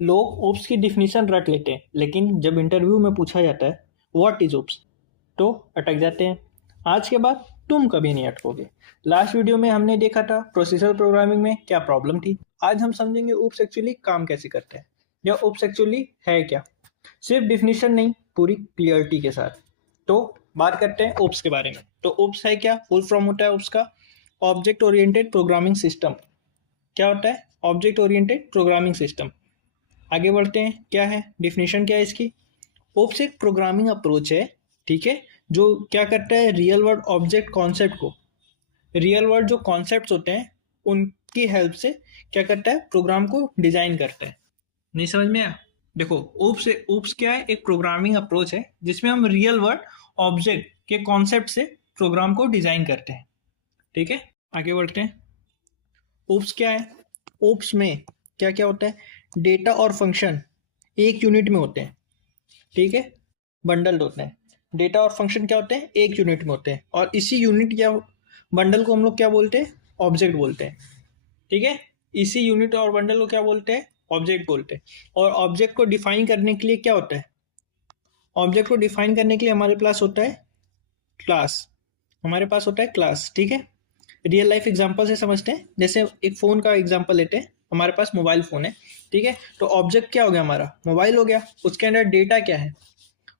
लोग ओप्स की डिफिनीशन रट लेते हैं, लेकिन जब इंटरव्यू में पूछा जाता है व्हाट इज ओप्स, तो अटक जाते हैं। आज के बाद तुम कभी नहीं अटकोगे। लास्ट वीडियो में हमने देखा था प्रोसेसर प्रोग्रामिंग में क्या प्रॉब्लम थी। आज हम समझेंगे ओप्स एक्चुअली काम कैसे करते हैं, या ओप्स एक्चुअली है क्या, सिर्फ डिफिनीशन नहीं, पूरी क्लियरिटी के साथ। तो बात करते हैं ओप्स के बारे में। तो ओप्स है क्या, फुल फॉर्म होता है ओप्स का ऑब्जेक्ट ओरिएंटेड प्रोग्रामिंग सिस्टम। क्या होता है ऑब्जेक्ट ओरिएंटेड प्रोग्रामिंग सिस्टम। आगे बढ़ते हैं, क्या है डिफिनेशन, क्या है इसकी। ओप्स एक प्रोग्रामिंग अप्रोच है, ठीक है, जो क्या करता है रियल वर्ल्ड ऑब्जेक्ट कॉन्सेप्ट को, रियल वर्ल्ड जो कॉन्सेप्ट्स होते हैं उनकी हेल्प से क्या करता है, प्रोग्राम को डिजाइन करता है। नहीं समझ में आया? देखो, ओप्स क्या है, एक प्रोग्रामिंग अप्रोच है जिसमें हम रियल वर्ल्ड ऑब्जेक्ट के कॉन्सेप्ट से प्रोग्राम को डिजाइन करते हैं। ठीक है, आगे बढ़ते हैं। ओप्स क्या है, ओप्स में क्या क्या होता है, डेटा और फंक्शन एक यूनिट में होते हैं। ठीक है, बंडल होते हैं। डेटा और फंक्शन क्या होते हैं, एक यूनिट में होते हैं, और इसी यूनिट या बंडल को हम लोग क्या बोलते हैं, ऑब्जेक्ट बोलते हैं। ठीक है, इसी यूनिट और बंडल को क्या बोलते हैं, ऑब्जेक्ट बोलते हैं। और ऑब्जेक्ट को डिफाइन करने के लिए क्या होता है, ऑब्जेक्ट को डिफाइन करने के लिए हमारे पास होता है क्लास, हमारे पास होता है क्लास। ठीक है, रियल लाइफ एग्जांपल से समझते हैं। जैसे एक फ़ोन का एग्जांपल लेते हैं, हमारे पास मोबाइल फ़ोन है, ठीक है, तो ऑब्जेक्ट क्या हो गया, हमारा मोबाइल हो गया। उसके अंदर डेटा क्या है,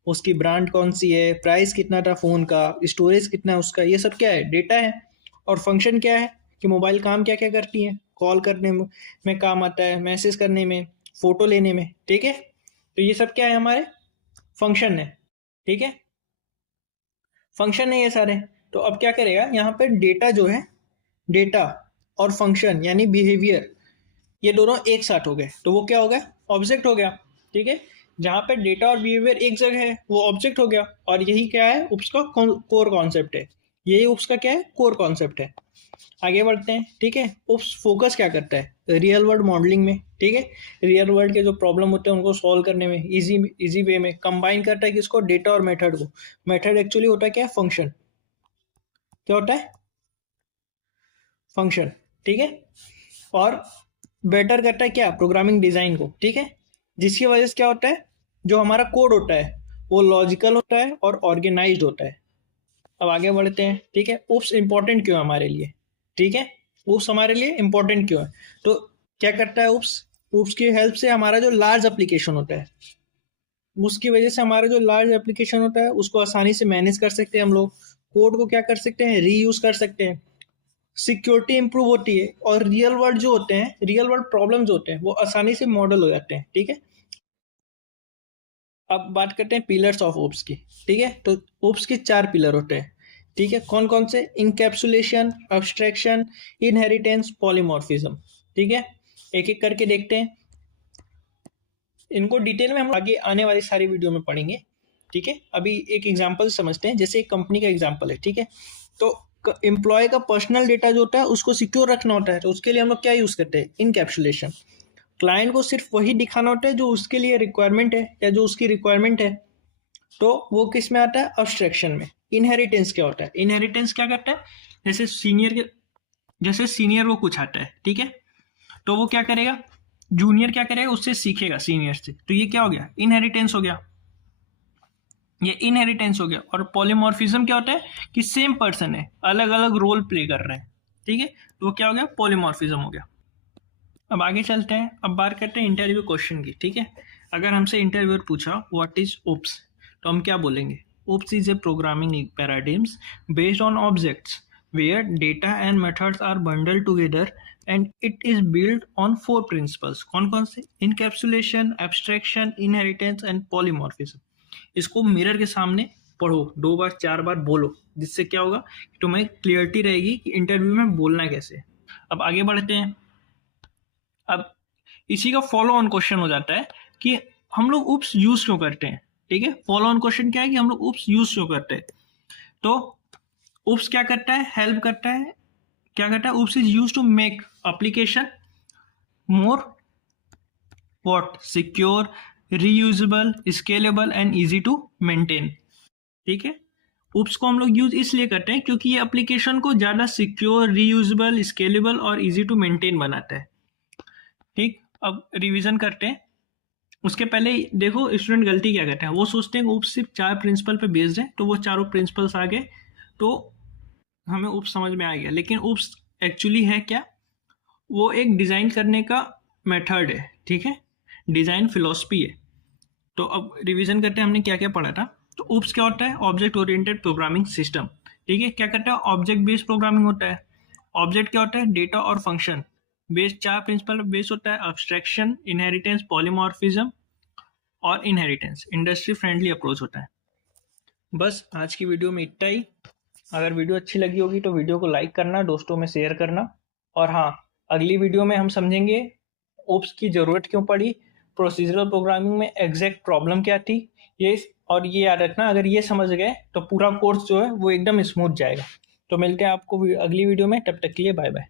उसकी ब्रांड कौन सी है, प्राइस कितना था फ़ोन का, स्टोरेज कितना है उसका, ये सब क्या है, डेटा है। और फंक्शन क्या है कि मोबाइल काम क्या क्या करती है, कॉल करने में काम आता है, मैसेज करने में, फ़ोटो लेने में। ठीक है, तो ये सब क्या है, हमारे फंक्शन है। ठीक है, फंक्शन है ये सारे। तो अब क्या करेगा, यहाँ पे डेटा जो है, डेटा और फंक्शन यानी बिहेवियर, ये दोनों एक साथ हो गए, तो वो क्या हो गया, ऑब्जेक्ट हो गया। ठीक है, जहाँ पे डेटा और बिहेवियर एक जगह है वो ऑब्जेक्ट हो गया, और यही क्या है, उप्स का कोर कॉन्सेप्ट है। यही उप्स का क्या है, कोर कॉन्सेप्ट है। आगे बढ़ते हैं। ठीक है, उप्स फोकस क्या करता है, रियल वर्ल्ड मॉडलिंग में। ठीक है, रियल वर्ल्ड के जो प्रॉब्लम होते हैं उनको सॉल्व करने में इजी वे में कंबाइन करता है किसको, डेटा और मेथड को। मेथड एक्चुअली होता है क्या, फंक्शन। क्या होता है, फंक्शन। ठीक है, और बेटर करता है क्या, प्रोग्रामिंग डिजाइन को। ठीक है, जिसकी वजह से क्या होता है, जो हमारा कोड होता है वो लॉजिकल होता है और ऑर्गेनाइज्ड होता है। अब आगे बढ़ते हैं। ठीक है, उप्स इंपॉर्टेंट क्यों है हमारे लिए। ठीक है, उप्स हमारे लिए इंपॉर्टेंट क्यों है, तो क्या करता है उप्स, उप्स की हेल्प से हमारा जो लार्ज एप्लीकेशन होता है, उसकी वजह से हमारा जो लार्ज एप्लीकेशन होता है उसको आसानी से मैनेज कर सकते हैं हम लोग। कोड को क्या कर सकते हैं, रीयूज कर सकते हैं, सिक्योरिटी इंप्रूव होती है, और रियल वर्ल्ड जो होते हैं, रियल वर्ल्ड प्रॉब्लम जो होते हैं वो आसानी से मॉडल हो जाते हैं। ठीक है, अब बात करते हैं पिलर्स ऑफ ओप्स की। ठीक है, तो ओप्स के 4 पिलर होते हैं। ठीक है, कौन कौन से, इनकैप्सुलेशन, अब्स्ट्रैक्शन, इनहेरिटेंस, पॉलीमॉर्फिज्म। ठीक है, एक एक करके देखते हैं। इनको डिटेल में हम आगे आने वाली सारी वीडियो में पढ़ेंगे। ठीक है, अभी एक एग्जांपल समझते हैं। जैसे एक कंपनी का एग्जांपल है, ठीक है, तो एम्प्लॉय का पर्सनल डेटा जो होता है उसको सिक्योर रखना होता है, तो उसके लिए हम लोग क्या यूज़ करते हैं, इनकैप्सुलेशन। क्लाइंट को सिर्फ वही दिखाना होता है जो उसके लिए रिक्वायरमेंट है या जो उसकी रिक्वायरमेंट है, तो वो किस में आता है, अब्स्ट्रैक्शन में। इनहेरिटेंस क्या होता है, इनहेरिटेंस क्या करता है, जैसे सीनियर के, जैसे सीनियर को कुछ आता है, ठीक है, तो वो क्या करेगा, जूनियर क्या करेगा, उससे सीखेगा सीनियर से, तो ये क्या हो गया, इनहेरिटेंस हो गया, ये इनहेरिटेंस हो गया। और पॉलीमॉर्फिज्म क्या होता है कि सेम पर्सन है, अलग अलग रोल प्ले कर रहे हैं। ठीक है, तो वो क्या हो गया, पॉलीमॉर्फिज्म हो गया। अब आगे चलते हैं, अब बात करते हैं इंटरव्यू क्वेश्चन की। ठीक है, अगर हमसे इंटरव्यूअर पूछा व्हाट इज ओप्स, तो हम क्या बोलेंगे, OOPS is a programming paradigms based on objects where data and methods are bundled together and it is built on 4 principles। कौन कौन से, encapsulation, abstraction, inheritance and polymorphism। इसको मिरर के सामने पढ़ो, 2 बार 4 बार बोलो, जिससे क्या होगा कि तुम्हें क्लियरिटी रहेगी कि इंटरव्यू में बोलना कैसे है। अब आगे बढ़ते हैं। अब इसी का फॉलो ऑन क्वेश्चन हो जाता है कि हम लोग उप्स यूज क्यों करते हैं। ठीक है, फॉलो ऑन क्वेश्चन क्या है कि हम लोग उप्स यूज क्यों करते हैं। तो उप्स क्या करता है, हेल्प करता है, क्या करता है, OOPS is use to make application more what, secure, reusable, scalable and easy to maintain. ठीक है, उप्स को हम लोग यूज इसलिए करते हैं क्योंकि ये एप्लीकेशन को ज़्यादा सिक्योर, रीयूजेबल, स्केलेबल और इजी टू मेंटेन बनाता है। ठीक, अब रिवीजन करते हैं। उसके पहले देखो स्टूडेंट गलती क्या करते हैं, वो सोचते हैं कि ऊप्स सिर्फ 4 प्रिंसिपल पे बेस्ड है, तो वो चारों प्रिंसिपल्स आ गए तो हमें ऊप्स समझ में आ गया। लेकिन ऊप्स एक्चुअली है क्या? वो एक डिज़ाइन करने का मेथड है, ठीक है, डिज़ाइन फिलोसफी है। तो अब रिवीजन करते हैं हमने क्या क्या पढ़ा था। तो ऊप्स क्या होता है? Object oriented programming system. ठीक है, क्या करता है? ऑब्जेक्ट बेस्ड प्रोग्रामिंग होता है। ऑब्जेक्ट क्या होता है? डेटा और फंक्शन बेस्ड 4 प्रिंसिपल बेस होता है: अब्स्ट्रैक्शन, इनहेरिटेंस, पॉलीमॉर्फिज्म और इनहेरिटेंस। इंडस्ट्री फ्रेंडली अप्रोच होता है। बस आज की वीडियो में इतना ही। अगर वीडियो अच्छी लगी होगी तो वीडियो को लाइक करना, दोस्तों में शेयर करना। और हाँ, अगली वीडियो में हम समझेंगे ओप्स की ज़रूरत क्यों पड़ी, प्रोसीजरल प्रोग्रामिंग में एग्जैक्ट प्रॉब्लम क्या थी। ये और ये याद रखना, अगर ये समझ गए तो पूरा कोर्स जो है वो एकदम स्मूथ जाएगा। तो मिलते हैं आपको अगली वीडियो में, तब तक के लिए बाय बाय।